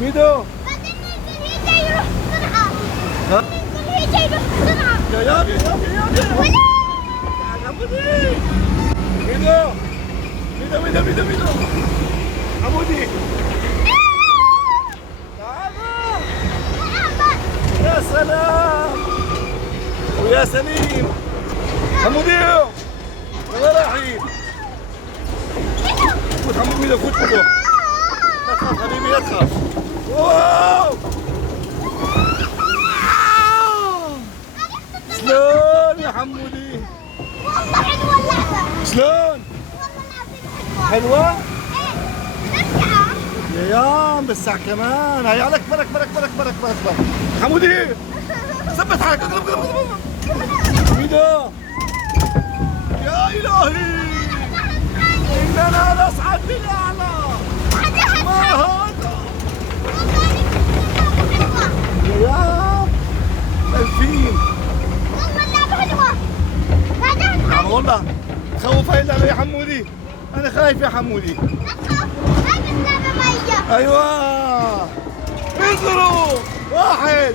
ميدو. بعدين ننزل هيجا يروح بسرعة. ها؟ ننزل هيجا يروح بسرعة. يا يابي ولا. يا حمودي. ميدو. ميدو. حمودي. تعالوا. يا سلام. ويا سليم. حمودي. وين رايحين؟ فوت حمودي ميدو فوت. لا تخاف حبيبي لا تخاف. واو. شلون يا حمودي؟ والله حلوة اللعبة. شلون؟ والله العظيم حلوة. حلوة؟ ايه نرجع. يا يام بالساعة كمان. هيا برك. حمودي ثبت حالك. اقلب. ميدو. يا إلهي إننا نصعد للأعلى. ما هذا؟ يا يام ألفين. والله اللعبة حلوة. نعم والله. تخوف هاي اللعبة يا حمودي. أنا خايف يا حمودي. لا تخاف. هاي اللعبة مية. أيوة. انظروا. 1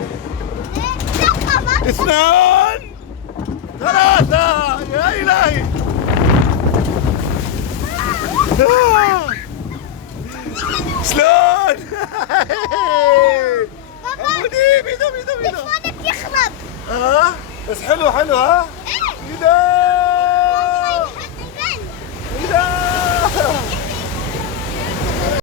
لا تخاف. 2 3. يا إلهي. شلون؟ حمودي ميدو. تلفونك يخرب. بس حلو ها؟ ايه. ميدو. والله يحط البن. ميدو.